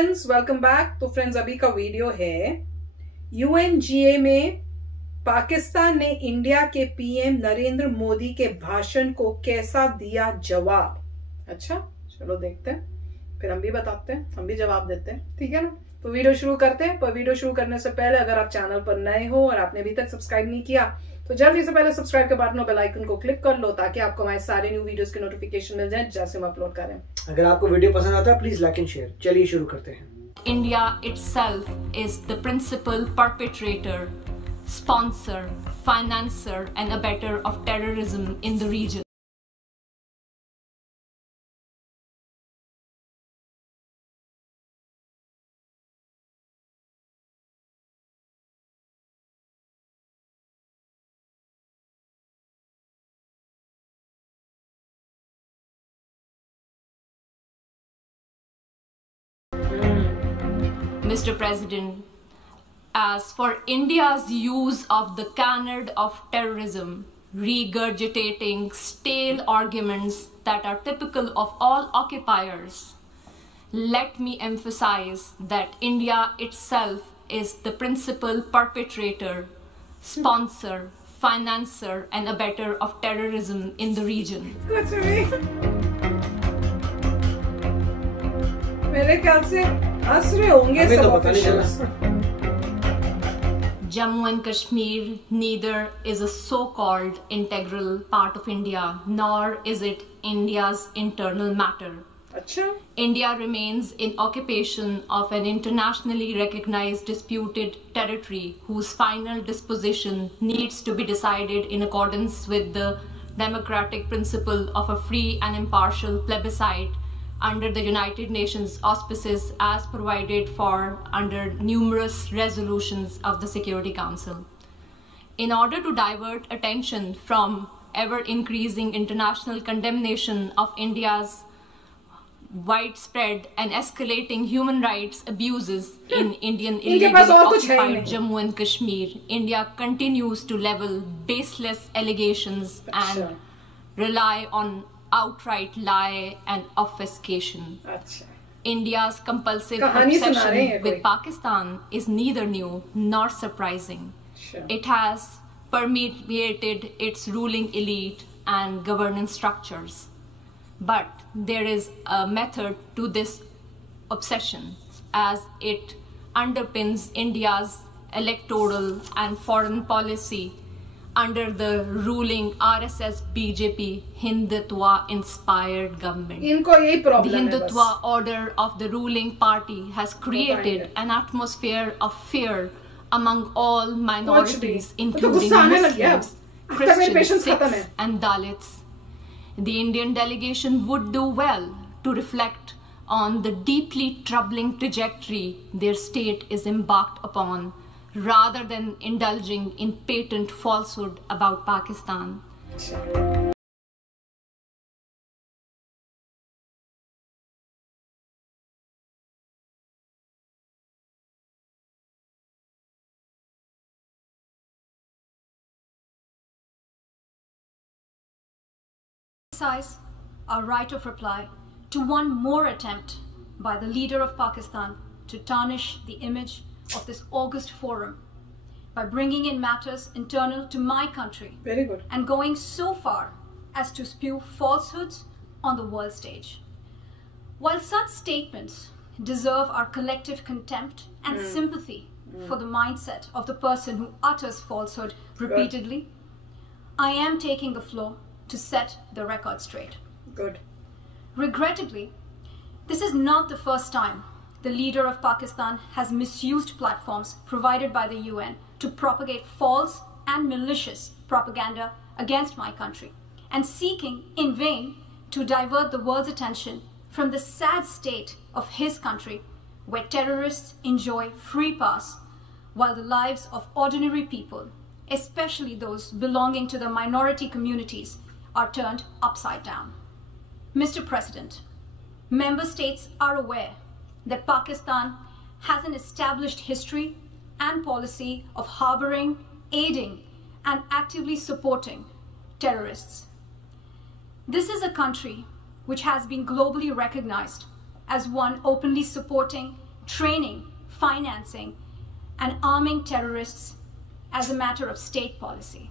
Friends, welcome back. तो friends, अभी का वीडियो है यूएनजीए में पाकिस्तान ने इंडिया के पीएम नरेंद्र मोदी के भाषण को कैसा दिया जवाब। अच्छा, चलो देखते हैं, फिर हम भी बताते हैं, हम भी जवाब देते हैं, ठीक है ना। तो वीडियो शुरू करते हैं। पर वीडियो शुरू करने से पहले अगर आप चैनल पर नए हो और आपने अभी तक सब्सक्राइब नहीं किया तो जल्दी से पहले सब्सक्राइब के बटन और बेल आइकन को क्लिक कर लो ताकि आपको हमारे सारे न्यू वीडियोस के नोटिफिकेशन मिल जाए जैसे हम अपलोड करें। अगर आपको वीडियो पसंद आता है प्लीज लाइक एंड शेयर। चलिए शुरू करते हैं। India itself is the principal perpetrator, sponsor, financer and abettor of terrorism in the region. Mr. President, as for India's use of the canard of terrorism, regurgitating stale arguments that are typical of all occupiers, let me emphasize that India itself is the principal perpetrator, sponsor, financer and abettor of terrorism in the region. मेरे ख्याल से हंस रहे होंगे सब officials. Jammu and Kashmir neither is a so-called integral part of India, nor is it India's internal matter. अच्छा, India remains in occupation of an internationally recognized disputed territory whose final disposition needs to be decided in accordance with the democratic principle of a free and impartial plebiscite under the United Nations auspices as provided for under numerous resolutions of the Security Council. In order to divert attention from ever-increasing international condemnation of India's widespread and escalating human rights abuses in Indian illegally occupied Jammu and Kashmir, India continues to level baseless allegations and rely on outright lie and obfuscation. India's compulsive obsession with Pakistan is neither new nor surprising. It has permeated its ruling elite and governance structures. But there is a method to this obsession as it underpins India's electoral and foreign policy under the ruling RSS BJP Hindutva inspired government. The Hindutva order of the ruling party has created an atmosphere of fear among all minorities including Muslims, Christians, Sikhs and Dalits. The Indian delegation would do well to reflect on the deeply troubling trajectory their state is embarked upon, rather than indulging in patent falsehood about Pakistan. Exercise our right of reply to one more attempt by the leader of Pakistan to tarnish the image of this august forum by bringing in matters internal to my country. Very good. And going so far as to spew falsehoods on the world stage. While such statements deserve our collective contempt and sympathy for the mindset of the person who utters falsehood repeatedly, I am taking the floor to set the record straight. Good. Regrettably, this is not the first time the leader of Pakistan has misused platforms provided by the UN to propagate false and malicious propaganda against my country, and seeking in vain to divert the world's attention from the sad state of his country, where terrorists enjoy free pass, while the lives of ordinary people, especially those belonging to the minority communities, are turned upside down. Mr. President, member states are aware that Pakistan has an established history and policy of harboring, aiding, and actively supporting terrorists. This is a country which has been globally recognized as one openly supporting training, financing, and arming terrorists as a matter of state policy.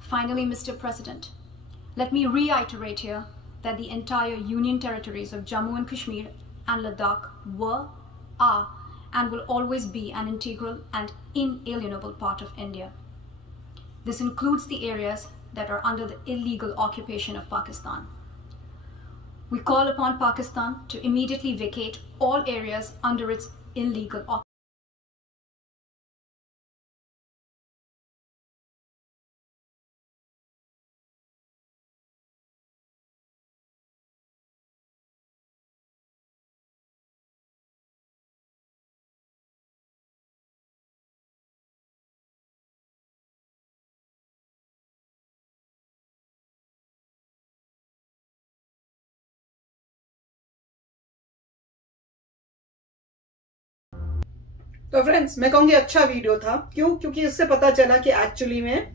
Finally, Mr. President, let me reiterate here that the entire Union territories of Jammu and Kashmir and Ladakh were, are, and will always be an integral and inalienable part of India. This includes the areas that are under the illegal occupation of Pakistan. We call upon Pakistan to immediately vacate all areas under its illegal occupation. तो friends, मैं कहूंगी अच्छा video था। क्यों? क्योंकि इससे पता चला कि एक्चुअली में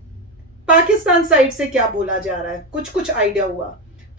पाकिस्तान साइड से क्या बोला जा रहा है, कुछ आइडिया हुआ।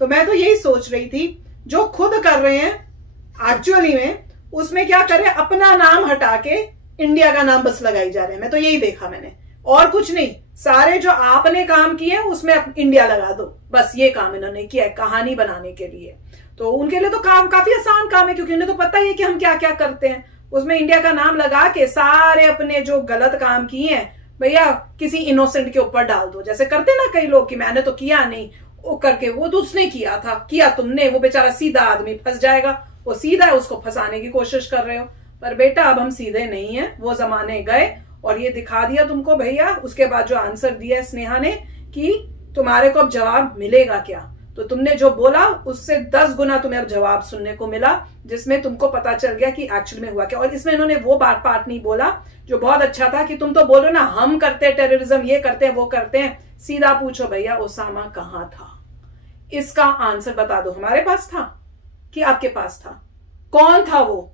तो मैं तो यही सोच रही थी, जो खुद कर रहे हैं एक्चुअली में, उसमें क्या करें, अपना नाम हटा के इंडिया का नाम बस लगाई जा रहे हैं। मैं तो यही देखा मैंने, और कुछ नहीं। सारे जो आपने काम किए उसमें इंडिया लगा दो, बस ये काम इन्होंने किया है कहानी बनाने के लिए। तो उनके लिए तो काम काफी आसान काम है, क्योंकि उन्हें तो पता ही है कि हम क्या क्या करते हैं। उसमें इंडिया का नाम लगा के सारे अपने जो गलत काम किए हैं भैया किसी इनोसेंट के ऊपर डाल दो, जैसे करते ना कई लोग कि मैंने तो किया नहीं, वो करके वो तो उसने किया था, किया तुमने, वो बेचारा सीधा आदमी फंस जाएगा, वो सीधा है, उसको फंसाने की कोशिश कर रहे हो। पर बेटा अब हम सीधे नहीं है, वो जमाने गए और ये दिखा दिया तुमको भैया। उसके बाद जो आंसर दिया स्नेहा ने कि तुम्हारे को अब जवाब मिलेगा क्या, तो तुमने जो बोला उससे 10 गुना तुम्हें अब जवाब सुनने को मिला, जिसमें तुमको पता चल गया कि एक्चुअल में हुआ क्या। और इसमें इन्होंने वो पार्ट नहीं बोला जो बहुत अच्छा था कि तुम तो बोलो ना हम करते हैं टेररिज्म, ये करते हैं वो करते हैं। सीधा पूछो भैया ओसामा कहां था, इसका आंसर बता दो। हमारे पास था कि आपके पास था? कौन था वो?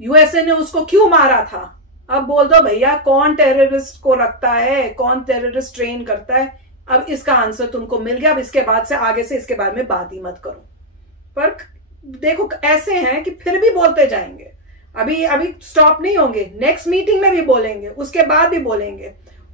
यूएसए ने उसको क्यों मारा था? अब बोल दो भैया कौन टेररिस्ट को रखता है, कौन टेररिस्ट ट्रेन करता है। अब इसका आंसर तुमको मिल गया। अब इसके बाद से आगे से इसके बारे में बात ही मत करो। पर देखो ऐसे हैं कि फिर भी बोलते जाएंगे, अभी स्टॉप नहीं होंगे, नेक्स्ट मीटिंग में भी बोलेंगे, उसके बाद भी बोलेंगे।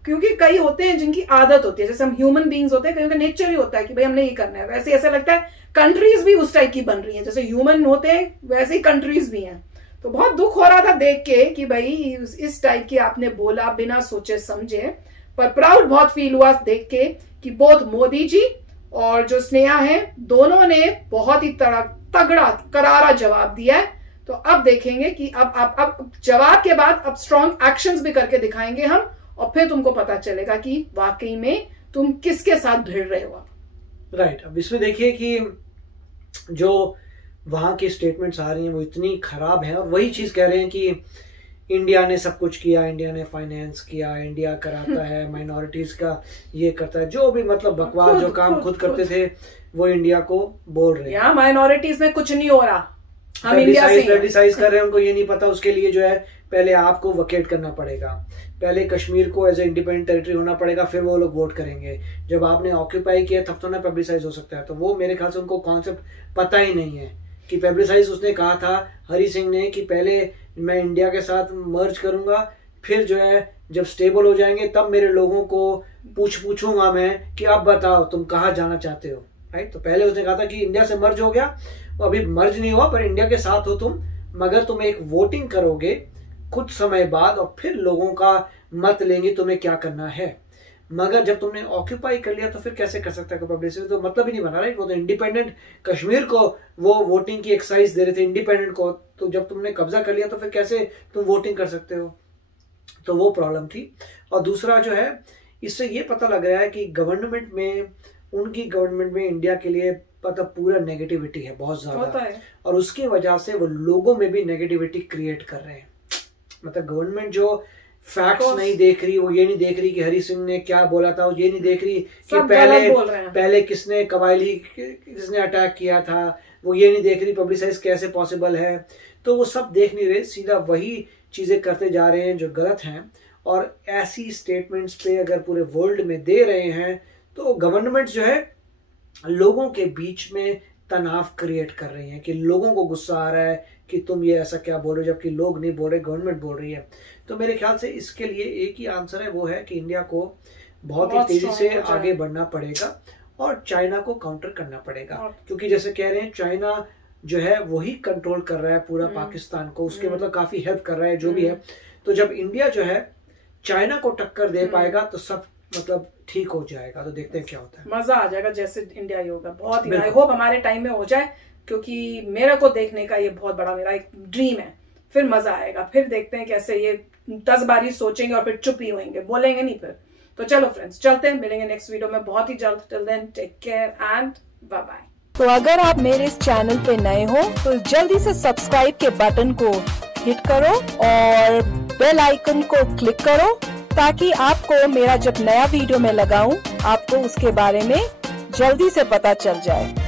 क्योंकि कई होते हैं जिनकी आदत होती है, जैसे हम ह्यूमन बींग्स होते हैं, कई का नेचर ही होता है कि भाई हमने ये करना है। वैसे ऐसा लगता है कंट्रीज भी उस टाइप की बन रही हैं, जैसे ह्यूमन होते हैं वैसे ही कंट्रीज भी हैं। तो बहुत दुख हो रहा था देख के कि भाई इस टाइप की आपने बोला बिना सोचे समझे। पर प्राउड बहुत फील हुआ देख के कि बोथ मोदी जी और जो स्नेहा है दोनों ने बहुत ही तगड़ा करारा जवाब दिया है। तो अब देखेंगे कि अब जवाब के बाद अब स्ट्रॉन्ग एक्शंस भी करके दिखाएंगे हम, और फिर तुमको पता चलेगा कि वाकई में तुम किसके साथ भिड़ रहे हो। राइट। अब इसमें देखिए कि जो वहां की स्टेटमेंट्स आ रही हैं वो इतनी खराब है, और वही चीज कह रहे हैं कि इंडिया ने सब कुछ किया, इंडिया ने फाइनेंस किया, इंडिया कराता है, माइनॉरिटीज का ये करता है, जो भी मतलब बकवास जो काम खुद करते थे वो इंडिया को बोल रहे हैं। माइनॉरिटीज में कुछ नहीं हो रहा, हम इंडिया से क्रिटिसाइज कर रहे हैं। उनको ये नहीं पता, उसके लिए जो है पहले आपको वकेट करना पड़ेगा, पहले कश्मीर को एज ए इंडिपेंडेंट टेरिटरी होना पड़ेगा, फिर वो लोग वोट करेंगे। जब आपने ऑक्यूपाई किया तब तो ना पब्लिसाइज हो सकता है। तो वो मेरे ख्याल से उनको कॉन्सेप्ट पता ही नहीं है कि पब्लिसाइज उसने कहा था हरि सिंह ने कि पहले मैं इंडिया के साथ मर्ज करूंगा, फिर जो है जब स्टेबल हो जाएंगे तब मेरे लोगों को पूछूंगा मैं कि अब बताओ तुम कहाँ जाना चाहते हो। राइट। तो पहले उसने कहा था कि इंडिया से मर्ज हो गया, अभी मर्ज नहीं हुआ पर इंडिया के साथ हो तुम, मगर तुम एक वोटिंग करोगे कुछ समय बाद और फिर लोगों का मत लेंगे तुम्हें क्या करना है। मगर जब तुमने ऑक्यूपाई कर लिया तो फिर कैसे कर सकता है पब्लिसिटी, तो मतलब ही नहीं बना। राइट। वो तो इंडिपेंडेंट कश्मीर को वो वोटिंग की एक्सरसाइज दे रहे थे इंडिपेंडेंट को, तो जब तुमने कब्जा कर लिया तो फिर कैसे तुम वोटिंग कर सकते हो। तो वो प्रॉब्लम थी। और दूसरा जो है इससे ये पता लग रहा है कि गवर्नमेंट में, उनकी गवर्नमेंट में इंडिया के लिए पता पूरा नेगेटिविटी है बहुत ज्यादा, और उसकी वजह से वो लोगों में भी नेगेटिविटी क्रिएट कर रहे हैं। मतलब गवर्नमेंट जो फैक्ट्स नहीं देख रही, वो ये नहीं देख रही कि हरि सिंह ने क्या बोला था, वो ये नहीं देख रही कि पहले किसने कबायली किसने अटैक किया था, वो ये नहीं देख रही पब्लिसाइज कैसे पॉसिबल है। तो वो सब देख नहीं रहे, सीधा वही चीजें करते जा रहे हैं जो गलत हैं। और ऐसी स्टेटमेंट्स पे अगर पूरे वर्ल्ड में दे रहे हैं तो गवर्नमेंट जो है लोगों के बीच में तनाव क्रिएट कर रही हैं कि लोगों को गुस्सा आ रहा है कि तुम ये ऐसा क्या बोल रहे हो, जबकि लोग नहीं बोल रहे, गवर्नमेंट बोल रही है। तो मेरे ख्याल से इसके लिए एक ही आंसर है, वो है कि इंडिया को बहुत ही तेजी से आगे बढ़ना पड़ेगा और चाइना को काउंटर करना पड़ेगा, क्योंकि जैसे कह रहे हैं चाइना जो है वही कंट्रोल कर रहा है पूरा पाकिस्तान को, उसके मतलब काफी हेल्प कर रहा है जो भी है। तो जब इंडिया जो है चाइना को टक्कर दे पाएगा तो सब मतलब ठीक हो जाएगा। तो देखते हैं क्या होता है, मजा आ जाएगा जैसे इंडिया ही होगा। बहुत ही आई होप हमारे टाइम में हो जाए, क्योंकि मेरे को देखने का ये बहुत बड़ा मेरा एक ड्रीम है। फिर मजा आएगा, फिर देखते हैं कैसे ये 10 बारी सोचेंगे और फिर चुप ही होंगे, बोलेंगे नहीं फिर। तो चलो फ्रेंड्स, चलते हैं, मिलेंगे नेक्स्ट वीडियो में बहुत ही जल्द। Till then take care and bye bye. तो अगर आप मेरे इस चैनल पे नए हो तो जल्दी से सब्सक्राइब के बटन को हिट करो और बेल आइकन को क्लिक करो, ताकि आपको मेरा जब नया वीडियो मैं लगाऊं आपको उसके बारे में जल्दी से पता चल जाए।